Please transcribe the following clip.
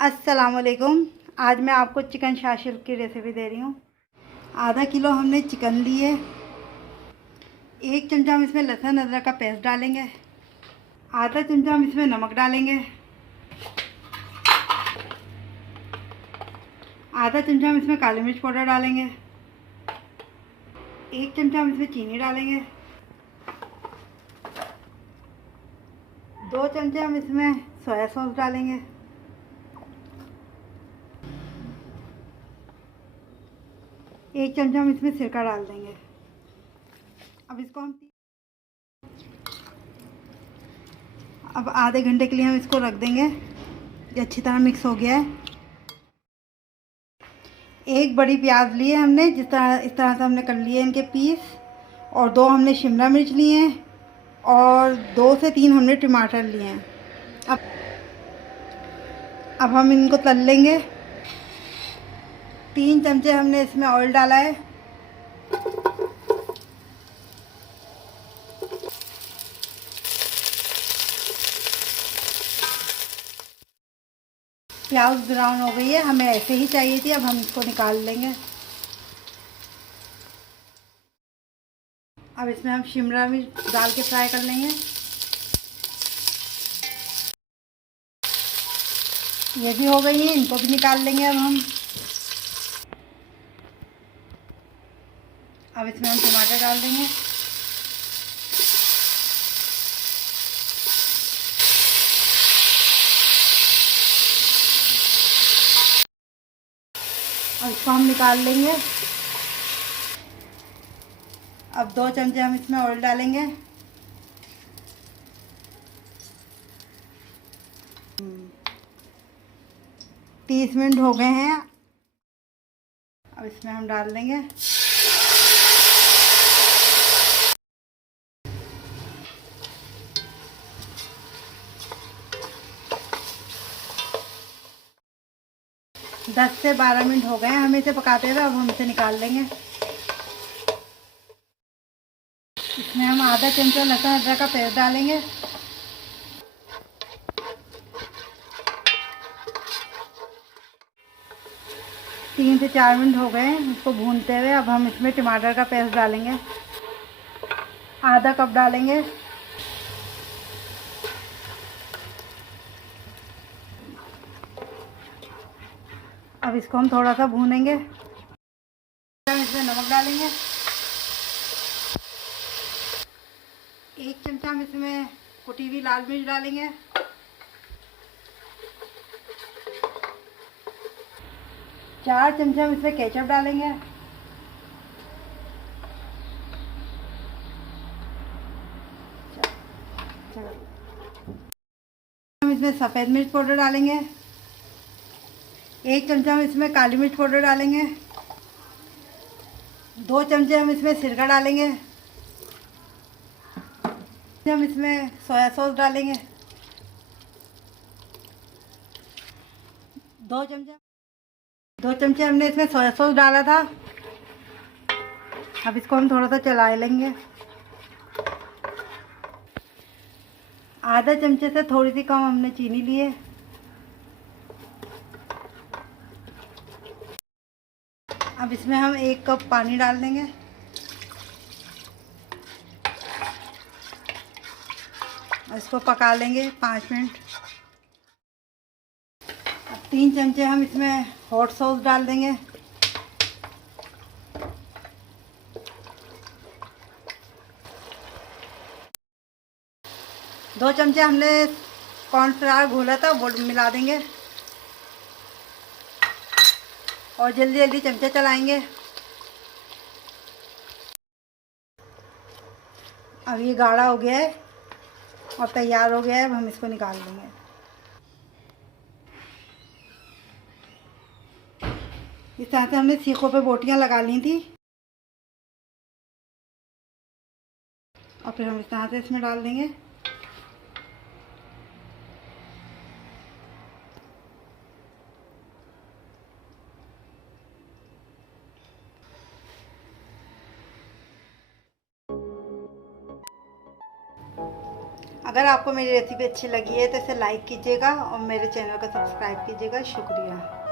अस्सलामुअलैकुम। आज मैं आपको चिकन शाशिल की रेसिपी दे रही हूँ। आधा किलो हमने चिकन लिए। 1 चमचा हम इसमें लहसुन अदरक का पेस्ट डालेंगे। आधा चमचा हम इसमें नमक डालेंगे। आधा चमचा हम इसमें काली मिर्च पाउडर डालेंगे। 1 चमचा हम इसमें चीनी डालेंगे। 2 चमचे हम इसमें सोया सॉस डालेंगे। 1 चमचा हम इसमें सिरका डाल देंगे। अब इसको अब आधे घंटे के लिए हम इसको रख देंगे। ये अच्छी तरह मिक्स हो गया है। एक बड़ी प्याज ली है हमने, इस तरह से हमने कर लिए इनके पीस, और 2 हमने शिमला मिर्च लिए हैं, और 2 से 3 हमने टमाटर लिए हैं। अब अब हम इनको तल लेंगे। 3 चमचे हमने इसमें ऑयल डाला है। प्याज ब्राउन हो गई है, हमें ऐसे ही चाहिए थी। अब हम इसको निकाल लेंगे। अब इसमें हम शिमला मिर्च डाल के फ्राई कर लेंगे। ये भी हो गई है, इनको भी निकाल लेंगे। अब इसमें हम टमाटर डाल देंगे। और इसको हम निकाल लेंगे। अब 2 चमचे हम इसमें ऑयल डालेंगे। 30 मिनट हो गए हैं। अब इसमें हम डाल देंगे 10 से 12 मिनट हो गए हैं हमें इसे पकाते हुए। अब हम इसे निकाल लेंगे। इसमें हम आधा चमचा लहसुन अदरक का पेस्ट डालेंगे। तीन से 4 मिनट हो गए हैं इसको भूनते हुए। अब हम इसमें टमाटर का पेस्ट डालेंगे। आधा कप डालेंगे। अब इसको हम थोड़ा सा भूनेंगे। हम इसमें नमक डालेंगे। 1 चमचा हम इसमें कुटी हुई लाल मिर्च डालेंगे। 4 चमचा हम इसमें केचप डालेंगे। हम इसमें सफ़ेद मिर्च पाउडर डालेंगे। 1 चमचा हम इसमें काली मिर्च पाउडर डालेंगे। 2 चमचे हम इसमें सिरका डालेंगे। हम इसमें सोया सॉस डालेंगे। 2 चमचे हमने इसमें सोया सॉस डाला था। अब इसको हम थोड़ा सा चला लेंगे। आधा चमचे से थोड़ी सी कम हमने चीनी ली है। अब इसमें हम 1 कप पानी डाल देंगे। और इसको पका लेंगे 5 मिनट। अब 3 चमचे हम इसमें हॉट सॉस डाल देंगे। 2 चमचे हमने कॉर्नफ्लावर घोला था वो मिला देंगे। और जल्दी जल्दी चमचे चलाएंगे। अब ये गाढ़ा हो गया है और तैयार हो गया है। अब हम इसको निकाल लेंगे। इस तरह से हमने सीखों पे बोटियां लगा ली थी, और फिर हम इस तरह से इसमें डाल देंगे। अगर आपको मेरी रेसिपी अच्छी लगी है तो इसे लाइक कीजिएगा और मेरे चैनल को सब्सक्राइब कीजिएगा। शुक्रिया।